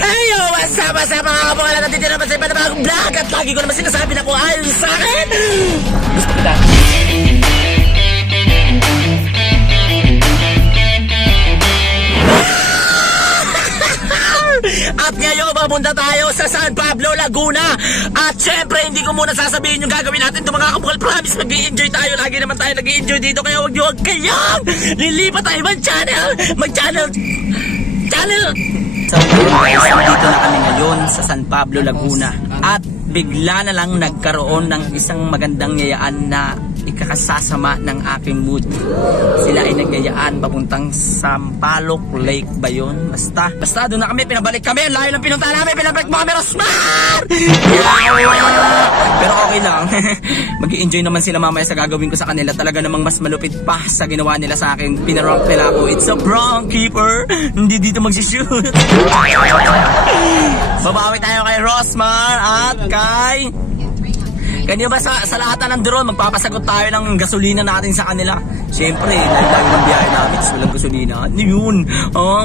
Heyo! What's up mga kapungalan? Nandito naman sa iba na bagong vlog at lagi ko naman sinasabi na kung ayaw sa akin. Gusto kita. At ngayon papunta tayo sa San Pablo, Laguna. At syempre hindi ko muna sasabihin yung gagawin natin ito mga kapungal. Promise mag-i-enjoy tayo. Lagi naman tayo nag-i-enjoy dito. Kaya huwag kayang lilipat tayo mag-channel. So guys, dito na kami ngayon sa San Pablo, Laguna. At bigla na lang nagkaroon ng isang magandang yayaan na ikakasasama ng aking mood. Sila ay nagyayaan papuntang Sampaloc Lake ba yun? Basta doon na kami, pinabalik kami. Layo ng pinunta namin, pinabalik mo kami, Rosmar! Pero okay lang. Mag-i-enjoy naman sila mamaya sa gagawin ko sa kanila. Talaga namang mas malupit pa sa ginawa nila sa akin. Pinarank nila ako. It's a prank, keeper. Hindi dito magsishoot. Babawi tayo kay Rosmar at kay... Kanya ba sa lahat ng drone, magpapasagot tayo ng gasolina natin sa kanila. Siyempre, layo ng biyahe namin, walang gasolina. Ano yun?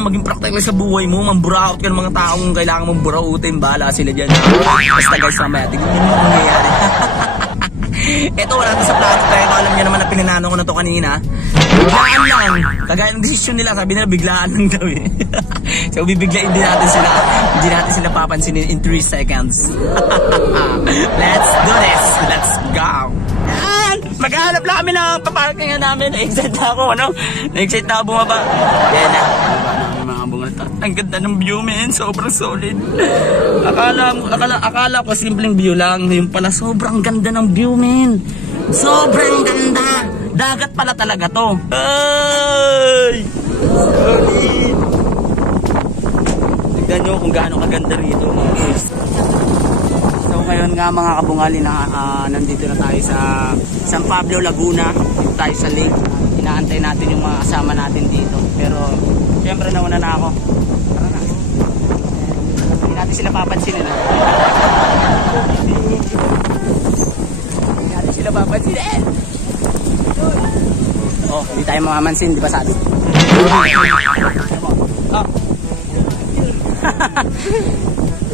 Maging practical sa buhay mo, mamburaot ka ng mga taong kailangan mong burautin. Bahala sila dyan. Basta guys, mamaya, tignan nyo yung nangyayari. Eto, wala na sa plato tayo. Alam nyo naman na pinanano ko na to kanina. Biglaan lang. Kagaya ng desisyon nila, sabi nila biglaan lang daw eh. So bibiglain din natin sila. Hindi natin sila papansinin in 3 seconds. Let's do this. Let's go. Yan! Maghahanap lang kami ng paparkingan namin. Na-excite na ako, ano? Na-excite na ako bumaba. Yan na. Mga bungal. Ang ganda ng view, man. Sobrang solid. Akala ko simpleng view lang. Yung pala sobrang ganda ng view, man. Sobrang ganda. Dagat pala talaga to. Ay! Solid. Tignan nyo kung gaano kaganda rito, mga guys. So ngayon nga mga kabungali na nandito na tayo sa San Pablo, Laguna. Dito tayo sa lake. Inaantay natin yung mga kasama natin dito. Pero syempre nauna na ako. Tara na. Hindi natin sila papansinin. Hindi natin sila papansinin. Oh, hindi tayo mamamansin, di ba sabi? Oh.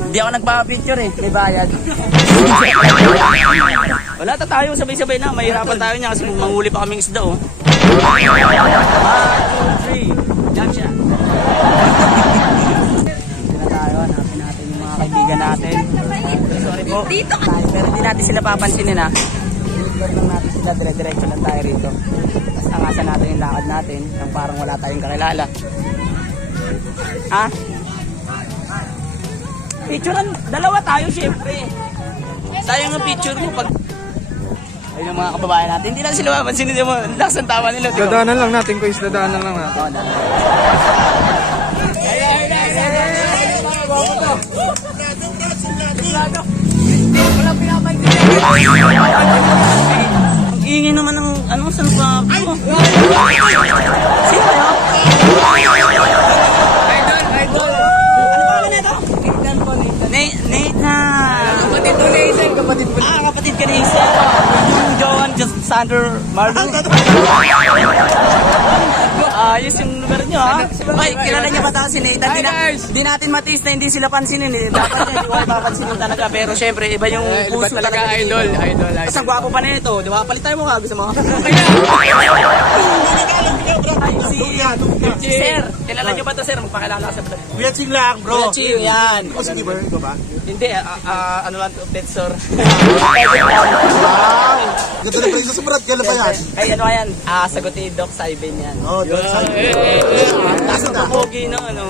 Hindi ako nagpapapicture eh, may bayad. Wala tayo, sabay-sabay na, mahirapan tayo niya kasi manghuli pa kaming isda oh. 1, 2, 3, yan siya. Dito na tayo, hanapin natin yung mga kaibigan natin. Sorry po, pero hindi natin sila papansinin ha. Ignore lang natin sila, dire-diretso lang tayo rito. Tapos angasan natin yung lakad natin, nang parang wala tayong kakilala. Ha? Picturean, dalawa tayo syempre. Sayang ang picture mo pag... Ayun ang mga kababayan natin, hindi na sila mapansin nila mo. Lakas ang tawa nila. Dadaanan lang natin ko, dadaanan lang natin. Oo, dadaanan. Wala pinapansin. Ang ingay naman ng ano, San Pablo. Sino kayo? Idol. Ano pa naman ito? Nathan. Kapatid mo Nathan, kapatid mo. Kapatid ka ni Nathan. Yung Joan, just Sander Marlon. Ayos yung lugar nyo ha. Ay, kilala niya ba tayo si Nathan? Di natin matiis na hindi sila pansinin eh. Dapat niya hindi ko papansinin talaga. Pero syempre, iba yung puso talaga. Idol. Kasi ang gwapo pa na ito. Di ba? Palit tayo mo ka. Gusto mo? Ay, si Sir. Kilala nyo ba ito, Sir? Magpakilala ka sa vlog. Kuya Ching lang, bro. Kuya Ching, yan. Ako si Giver, ito ba? Hindi, ano lang to, pet store. Wow! Ganda na pala sa Brad, kailan ba yan? Ay, ano yan? Sagot ni Doc Saiben yan. Oh, doon sa... Taas ang kapogi ng ano.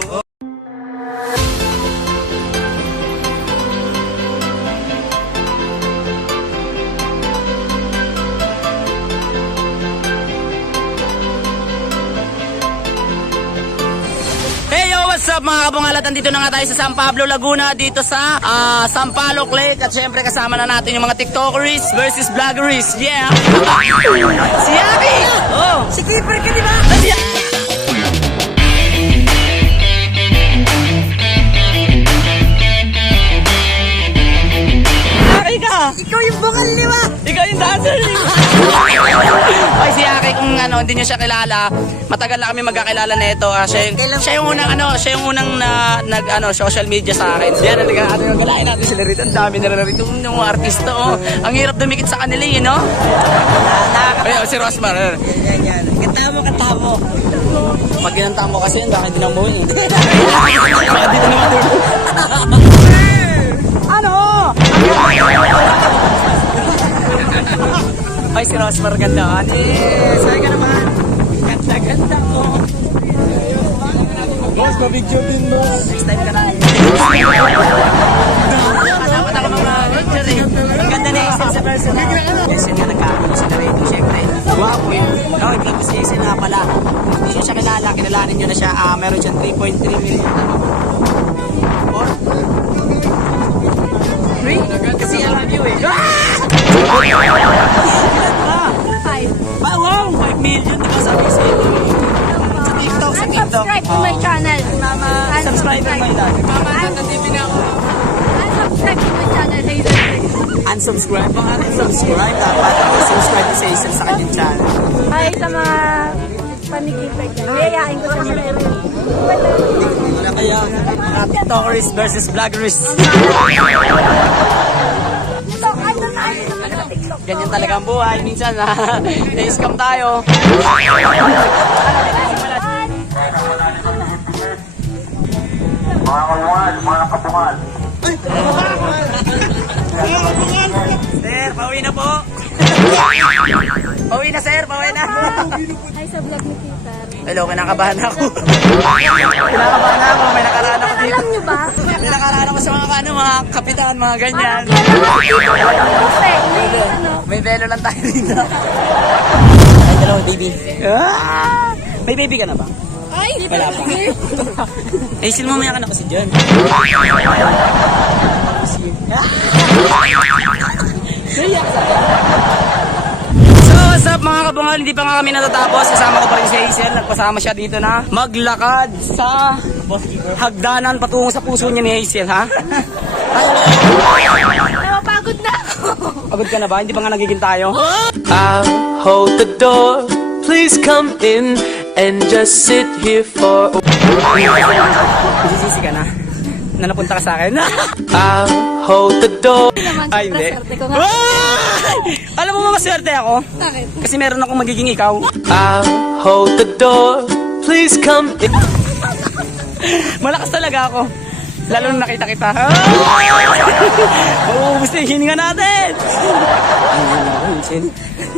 What's up mga kabungalat? Andito na nga tayo sa San Pablo, Laguna. Dito sa Sampaloc Lake. At syempre kasama na natin yung mga TikTokeries versus vloggeries. Yeah! Si Yaki! Oh! Si Keeper ka diba? Yaki ka! Ikaw yung bungal liwa! Ikaw yung dancer! Ay si Yaki kung ano, hindi niyo siya kilala, matagal na kami magkakilala na ito. Siya yung unang social media sa akin. Yan, galain natin sila rito. Ang dami na rito ng mga artista. Oh. Ang hirap dumikit sa kanila, you know? Ay, si Rosmar. Yan. Kanta mo. Pag ginanta mo kasi, bakit din ang buhay. Baka dito naman doon. Ano? Ay, si Rosmar ganda. Saan ka naman? Ganda mo. Boss, mabigyan din, boss. Next time ka na. Dapat ako mga picture eh. Ang ganda na Hazel sa personal. Yes, yun nga nagkakaroon sila rito. Siyempre, guwapo yun. No, hindi ko si Hazel nga pala. Hindi siya siya kilala. Kilalanin nyo na siya. Meron siyang 3.3 million. Or? 3? Kasi I love you eh. Wow, 5 million. Diba sabi sa'yo? Sa TikTok, sa TikTok. Subscribe to my channel. Subscriber mo yun dati. Subscribe to my channel, Hazel. Unsubscribe. Baka unsubscribe. Dapat subscribe si Hazel sa kanyang channel. Hi sa mga panikipay dyan. Yayain ko sa sila. Wala kaya TikTokers versus vloggers. Ganyan talaga ang buhay. Minsan, na-scam tayo. Sir, pauwi na po. Pauwi na, sir. Pauwi na. Hi sa vlog ni Peter. Hello, kinakabahan ako. Kinakabahan ako. May nakaraan ako dito. Alam nyo ba? May nakaraan ako sa mga kapitan, mga ganyan. May velo lang tayo dito. Ay, dalawang baby. May baby ka na ba? Ay, Wala pa. Eh, silmamaya ka na kasi dyan. So, what's up mga kabungal? Hindi pa nga kami natatapos. Kasama ko pa rin si Hazel. Nagpasama siya dito na maglakad sa hagdanan patungo sa puso niya ni Hazel, ha? napapagod na ako. Pagod ka na ba? Hindi ba nga nagiging tayo? I'll hold the door. Please come in and just sit here for a Isisisi ka na? Na napunta ka sa akin? I'll hold the door. Ay, hindi. Swerte ko nga. Ay! Alam mo ba maswerte ako? Bakit? Kasi meron akong magiging ikaw. I'll hold the door. Please come in. Malakas talaga ako. Lalo nung nakita kita. Oo, gusto yung hininga natin.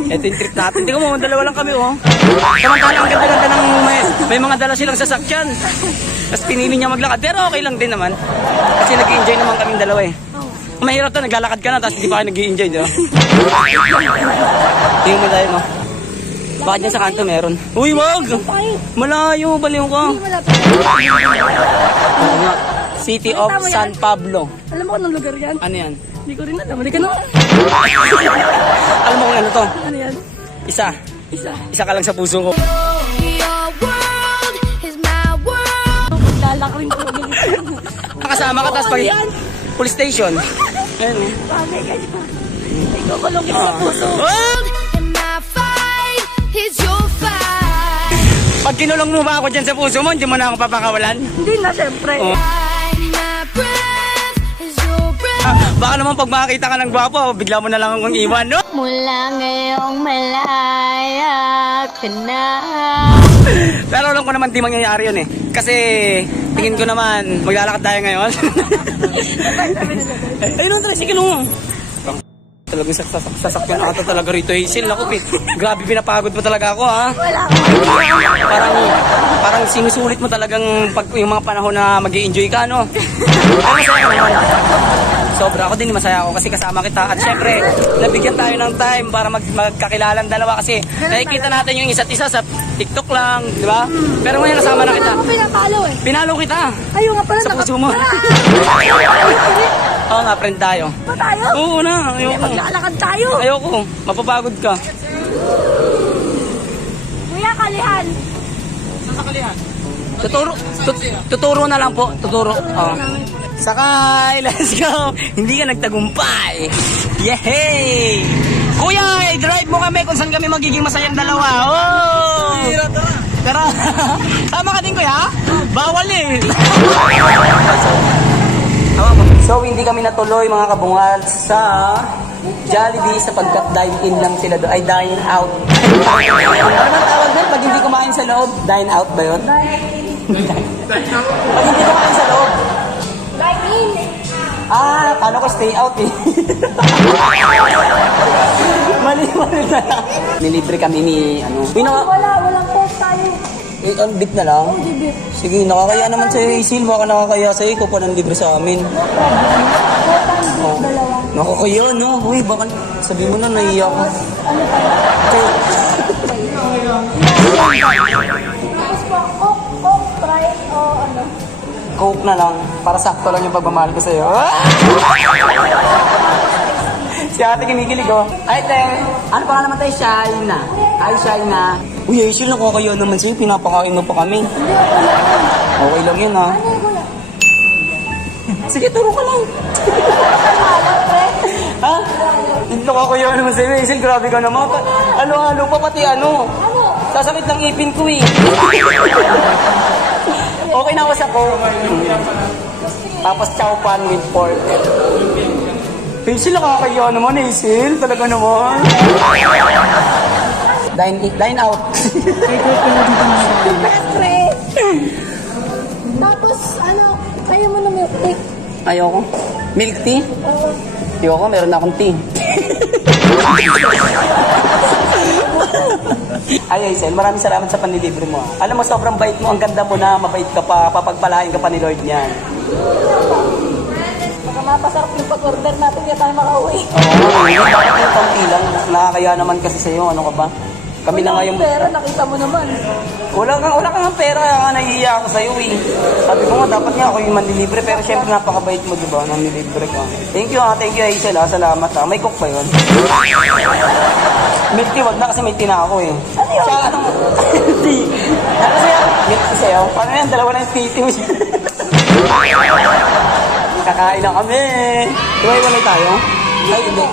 Ito yung trip natin. Tingnan mo, dalawa lang kami, oh. Samantala, ang ganda-ganda ng may mga dala silang sasakyan. Tapos pinili niya maglakad. Pero okay lang din naman. Kasi nag-enjoy naman kaming dalawa, eh. Mahirap to, naglalakad ka na, tapos hindi pa kayo nag-i-enjoy, di ba? Tingnan mo tayo, no? Bakit dyan sa kanto meron? Uy, wag! Malayo, baliw ka. Hindi malapit. Oo nga. City of Tama yan. San Pablo. Alam mo kung anong lugar yan? Ano yan? Hindi ko rin alam. Hindi ka na. Alam mo kung ano to? Ano yan? Isa. Isa. Isa ka lang sa puso ko. Lalak rin ko. Nakasama ka, tapos pag... Police station. Ayun, eh. Bagay ka niya. Ikaw kulong sa puso. Pag kinulong mo ba ako dyan sa puso mo, hindi mo na ako papakawalan? Hindi na, syempre. Oh. Baka naman pag makakita ka ng gwapo, bigla mo na lang akong iwan, no? Mula ngayong malaya ka na. Pero alam ko naman di mangyayari yun, eh. Kasi tingin ko naman, maglalakad tayo ngayon. Ayun, tricycle mo. Talagang sasakyan ata talaga rito, Hazel. Ako, grabe pinapagod mo talaga ako, ha? Wala akong Parang sinusulit mo talagang yung mga panahon na mag-i-enjoy ka, no? Pero masaya ka naman. Sobra ako din, masaya ako kasi kasama kita. At syempre, nabigyan tayo ng time para magkakilalang dalawa kasi nakikita natin yung isa't isa sa TikTok lang, di ba? Pero ngayon kasama na kita. Ako pinapalo eh. Pinalo kita Ayaw nga pala. sa puso mo. Oo nga, friend tayo. Pa tayo? Oo na, ayoko. Maglalakad tayo. Ayoko, mapapagod ka. Kuya, kalihan. Tuturo na lang po, tuturo. Oh. Sakay, let's go. Hindi ka nagtagumpay. Yehey! Kuya, i-drive mo kami kung saan kami magiging masayang dalawa. Oh! Tara. Tama ka din, kuya? Bawal eh. So hindi kami natuloy mga kabungal sa Jollibee sapagkat dine-in lang sila doon. Ay, dine-out. Ano bang tawag doon pag hindi kumain sa loob? Dine-out ba yun? Pag hindi kumain sa loob. Dine-in. Ah, paano ko stay out eh. Mali na lang. Nilibre kami ni ano. Walang post tayo. Eh, ang bit na lang. Bibit. Sige, nakakaya naman sa'yo, Isil. Baka nakakaya sa'yo. Ikaw pa ng libre sa amin. Dalawa. Nakakaya, no? Uy, baka sabi mo na, naiiyak ka. Okay. Tapos po, Coke, Sprite, o ano. Coke na lang. Para sakto lang yung pagmamahal ko sa'yo. Si ate kinikilig, oh. Ay, te. Ano pa naman tayo? Shaina. Ay, Shaina. Uy, Isil, nakakaya naman sa'yo. Pinapakain mo pa kami. Okay lang yun, ha? Ano ko lang? Sige, turo ka lang. Ha? Hindi nakakaya naman sa'yo, Isil. Grabe ka naman. Ano pa pati ano? Sasakit ng ipin ko, eh. Okay na ako sa Coke. Tapos chow pan with pork. Hazel, nakakaya naman, Hazel. Talaga naman. Dine out. Siyempre. Tapos, ano, kaya mo na milk tea. Ayoko. Milk tea? Ayoko, meron na akong tea. Ay, Hazel, maraming salamat sa panlilibre mo. Alam mo, sobrang bait mo. Ang ganda mo na, mabait ka pa. Papagpalain ka pa ni Lord niyan. Baka mapasarap yung pag-order natin, kaya tayo makauwi. Oo, bakit yung kaunti lang? Nakakaya naman kasi sa'yo. Ano ka ba? Kami na nga yung... Pero nakita mo naman. Wala kang pera, kaya nga nahihiya ako sa'yo eh. Sabi ko nga, dapat nga ako yung manlilibre, pero syempre napakabait mo, diba, nang nilibre ka. Thank you Hazel, salamat ha. May cook ba yun? Milk tea, wag na kasi may tina ako eh. Ano yun? Ano tea? Ano sa'yo? Milk tea sa'yo? Paano yan? Dalawa na yung titi mo siya. Kakain na kami. Iwaiwalay tayo? Ay, hindi.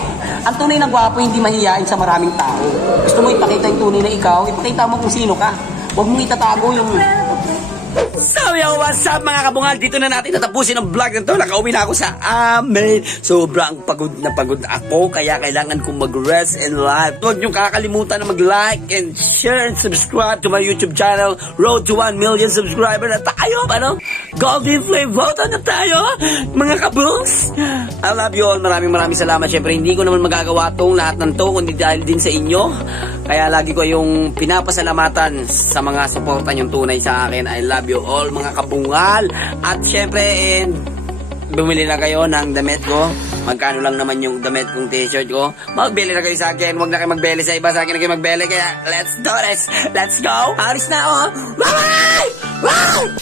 Ang tunay na gwapo hindi mahihiyain sa maraming tao. Gusto mo ipakita yung tunay na ikaw, ipakita mo kung sino ka. Huwag mong itatago yung... So yo, what's up mga kabungal? Dito na natin tatapusin ang vlog na to. Nakauwi na ako sa amin. Sobrang pagod na pagod ako, kaya kailangan kong mag-rest and live. Huwag niyong kakalimutan na mag-like and share and subscribe to my YouTube channel. Road to 1 million subscriber na tayo. Ano? Golden Flame vote na tayo, mga kabungs. I love you all. Maraming salamat. Siyempre, hindi ko naman magagawa tong lahat ng to, kundi dahil din sa inyo. Kaya lagi ko yung pinapasalamatan sa mga suporta niyong tunay sa akin. I love you all mga kabungal. At syempre, bumili na kayo ng damit ko. Magkano lang naman yung damit kong t-shirt ko. Magbili na kayo sa akin. Huwag na kayo magbili sa iba. Sa akin na kayo magbili. Kaya let's do this. Let's go. Alis na ako. Bye! Bye!